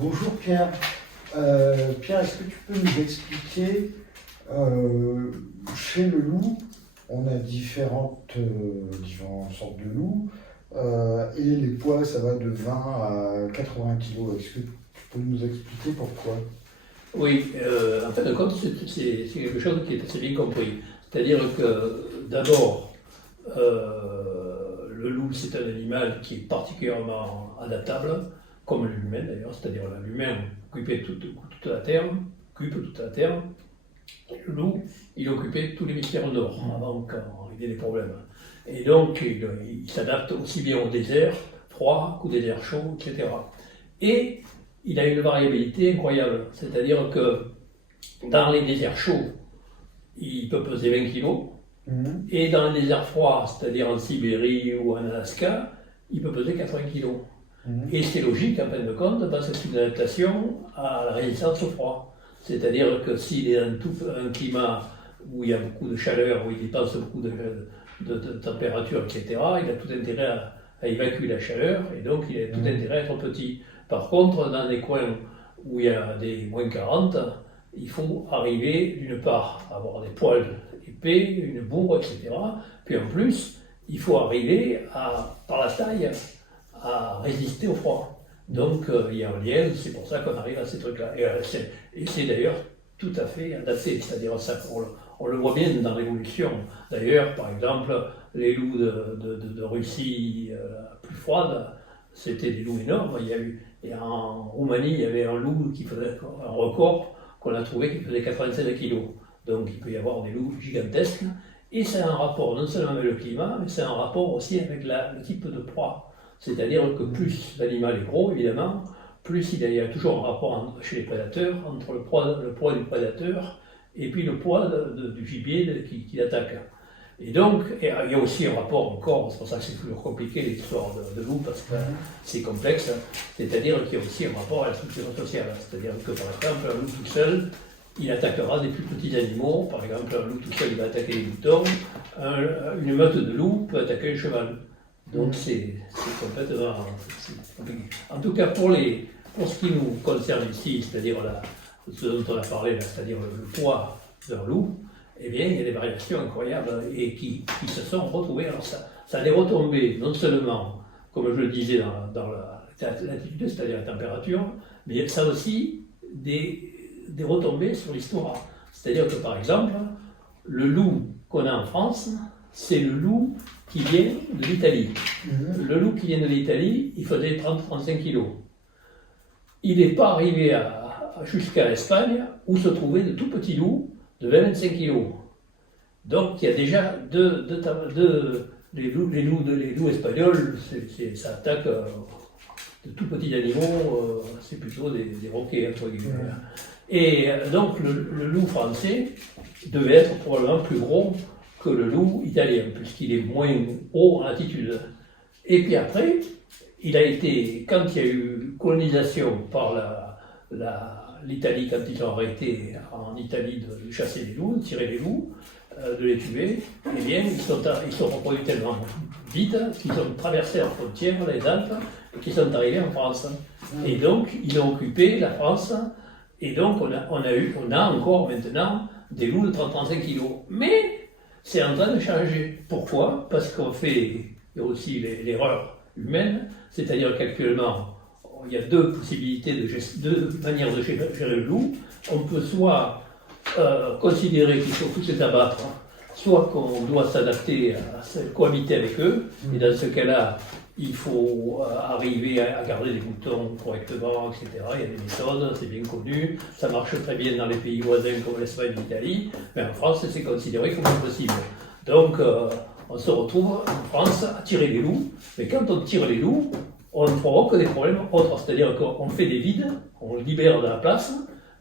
Bonjour Pierre. Pierre, est-ce que tu peux nous expliquer, chez le loup, on a différentes sortes de loups, et les poids, ça va de 20 à 80 kg. Est-ce que tu peux nous expliquer pourquoi? Oui, en fin de compte, c'est quelque chose qui est assez bien compris. C'est-à-dire que d'abord, le loup, c'est un animal qui est particulièrement adaptable, comme l'humain d'ailleurs, c'est-à-dire l'humain occupait toute la terre, occupe toute la terre. Le loup, il occupait tout l'hémisphère nord avant qu'il y ait des problèmes. Et donc, il s'adapte aussi bien au désert froid qu'au désert chaud, etc. Et il a une variabilité incroyable, c'est-à-dire que dans les déserts chauds, il peut peser 20 kg, et dans les déserts froids, c'est-à-dire en Sibérie ou en Alaska, il peut peser 80 kg. Et c'est logique en fin de compte, parce que c'est une adaptation à la résistance au froid. C'est-à-dire que s'il est dans un climat où il y a beaucoup de chaleur, où il dépasse beaucoup de température, etc., il a tout intérêt à évacuer la chaleur, et donc il a tout intérêt à être petit. Par contre, dans des coins où il y a des moins 40, il faut arriver d'une part à avoir des poils épais, une bourre, etc. Puis en plus, il faut arriver par la taille à résister au froid. Donc il y a un lien, c'est pour ça qu'on arrive à ces trucs-là. Et c'est d'ailleurs tout à fait adapté, c'est-à-dire ça, on le voit bien dans l'évolution. D'ailleurs, par exemple, les loups de Russie plus froide, c'était des loups énormes. Et en Roumanie, il y avait un loup qui faisait un record qu'on a trouvé qui faisait 87 kg. Donc il peut y avoir des loups gigantesques. Et c'est un rapport non seulement avec le climat, mais c'est un rapport aussi avec le type de proie. C'est-à-dire que plus l'animal est gros, évidemment, plus il y a toujours un rapport chez les prédateurs entre le poids du prédateur et puis le poids du gibier qui attaque. Et donc, il y a aussi un rapport encore, c'est pour ça que c'est plus compliqué l'histoire de loup, parce que c'est complexe, c'est-à-dire qu'il y a aussi un rapport à la structure sociale. C'est-à-dire que par exemple, un loup tout seul, il attaquera des plus petits animaux. Par exemple, un loup tout seul, il va attaquer les moutons. Une meute de loups peut attaquer le cheval. Donc c'est complètement compliqué. En tout cas, pour ce qui nous concerne ici, c'est-à-dire ce dont on a parlé, c'est-à-dire le poids d'un loup, eh bien, il y a des variations incroyables et qui se sont retrouvées. Alors ça a des retombées, non seulement, comme je le disais, dans l'attitude, c'est-à-dire la température, mais ça a aussi des retombées sur l'histoire. C'est-à-dire que, par exemple, le loup qu'on a en France, c'est le loup qui vient de l'Italie. Le loup qui vient de l'Italie, il faisait 30-35 kg. Il n'est pas arrivé jusqu'à l'Espagne, où se trouvaient de tout petits loups de 20-25 kg. Donc il y a déjà les loups espagnols, ça attaque de tout petits animaux, c'est plutôt des roquets, entre guillemets. Et donc le loup français devait être probablement plus gros que le loup italien, puisqu'il est moins haut en altitude. Et puis après, quand il y a eu colonisation par l'Italie, quand ils ont arrêté en Italie de chasser les loups, de tirer les loups, de les tuer, eh bien, ils sont reproduits tellement vite qu'ils ont traversé la frontière, les Alpes, et qu'ils sont arrivés en France. Et donc, ils ont occupé la France, et donc on a encore maintenant des loups de 30-35 kg. Mais c'est en train de changer. Pourquoi? Parce il y a aussi l'erreur humaine, c'est-à-dire qu'actuellement, il y a deux manières de gérer le loup. On peut soit considérer qu'il faut tous les abattre, soit qu'on doit s'adapter cohabiter avec eux, et dans ce cas-là, il faut arriver à garder les moutons correctement, etc. Il y a des méthodes, c'est bien connu, ça marche très bien dans les pays voisins comme l'Espagne et l'Italie, mais en France, c'est considéré comme impossible. Donc, on se retrouve en France à tirer les loups, mais quand on tire les loups, on provoque des problèmes autres, c'est-à-dire qu'on fait des vides, on libère de la place,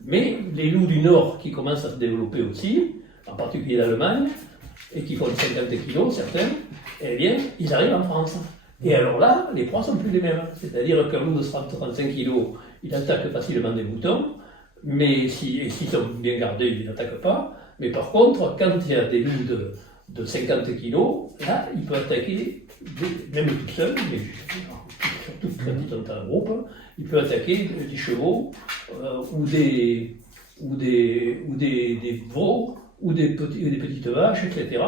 mais les loups du Nord qui commencent à se développer aussi, en particulier l'Allemagne, et qui font 50 kg certains, eh bien, ils arrivent en France. Et alors là, les proies ne sont plus les mêmes. C'est-à-dire qu'un loup de 35 kg, il attaque facilement des moutons, mais s'ils sont bien gardés, il n'attaque pas. Mais par contre, quand il y a des loups de 50 kg, là, il peut attaquer, même tout seul, mais surtout quand ils sont en groupe, il peut attaquer des chevaux ou des veaux ou des petites vaches, etc.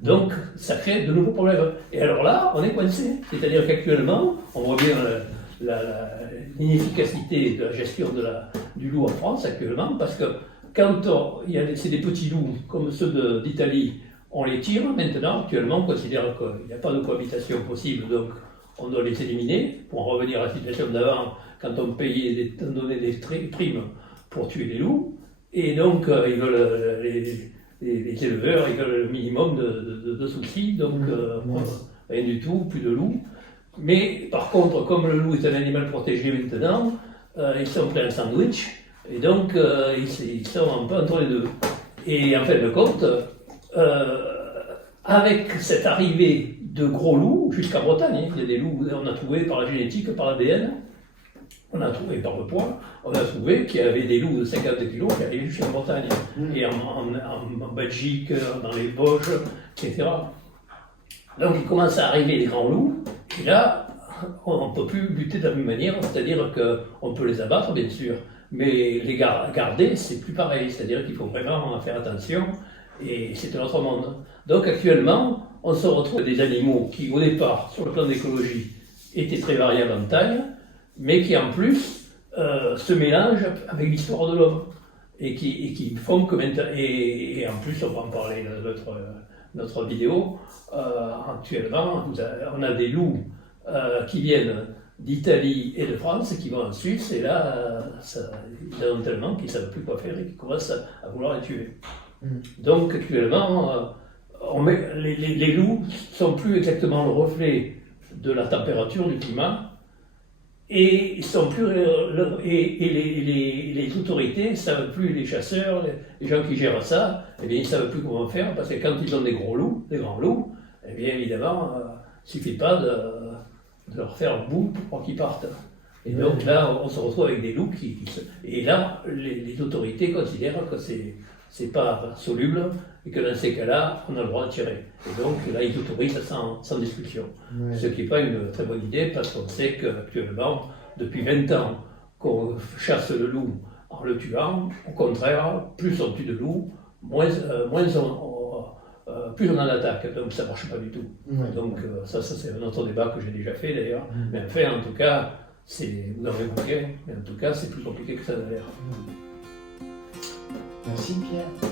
Donc, ça crée de nouveaux problèmes. Et alors là, on est coincé. C'est-à-dire qu'actuellement, on voit bien l'inefficacité de la gestion du loup en France actuellement, parce que quand c'est des petits loups comme ceux d'Italie, on les tire. Maintenant, actuellement, on considère qu'il n'y a pas de cohabitation possible, donc on doit les éliminer pour en revenir à la situation d'avant, quand on donnait des primes pour tuer les loups. Et donc, ils veulent les éleveurs, ils veulent le minimum de soucis, donc rien du tout, plus de loups. Mais par contre, comme le loup est un animal protégé maintenant, ils sont plein de sandwich, et donc ils sont un peu entre les deux. Et en fin de compte, avec cette arrivée de gros loups, jusqu'à Bretagne, il y a des loups, on a trouvé par la génétique, par l'ADN, on a trouvé par le poids, on a trouvé qu'il y avait des loups de 50 kg qui arrivaient jusqu'en Bretagne, et en Belgique, dans les Vosges, etc. Donc il commence à arriver les grands loups, et là, on ne peut plus lutter de la même manière, c'est-à-dire qu'on peut les abattre, bien sûr, mais les garder, c'est plus pareil, c'est-à-dire qu'il faut vraiment faire attention, et c'est un autre monde. Donc actuellement, on se retrouve avec des animaux qui, au départ, sur le plan d'écologie, étaient très variables en taille, mais qui en plus se mélangent avec l'histoire de l'homme, et qui font que maintenant, et en plus, on va en parler dans notre vidéo, actuellement, on a des loups qui viennent d'Italie et de France et qui vont en Suisse, et là, ils en ont tellement qu'ils ne savent plus quoi faire et qu'ils commencent à vouloir les tuer. Donc actuellement, les loups ne sont plus exactement le reflet de la température, du climat, et ils sont plus, les autorités ne savent plus, les chasseurs, les gens qui gèrent ça, eh bien, ils ne savent plus comment faire, parce que quand ils ont des gros loups, des grands loups, eh bien évidemment, il ne suffit pas de leur faire boum pour qu'ils partent. Et donc là, on se retrouve avec des loups et là, les autorités considèrent que c'est pas soluble et que dans ces cas-là, on a le droit de tirer. Et donc là, ils autorisent sans discussion. Ouais. Ce qui n'est pas une très bonne idée parce qu'on sait qu'actuellement, depuis 20 ans qu'on chasse le loup en le tuant, au contraire, plus on tue de loups, plus on en attaque, donc ça ne marche pas du tout. Ouais. Donc ça c'est un autre débat que j'ai déjà fait d'ailleurs. Mais enfin, en tout cas, vous avez compris, mais en tout cas, c'est plus compliqué que ça n'a l'air. Merci Pierre.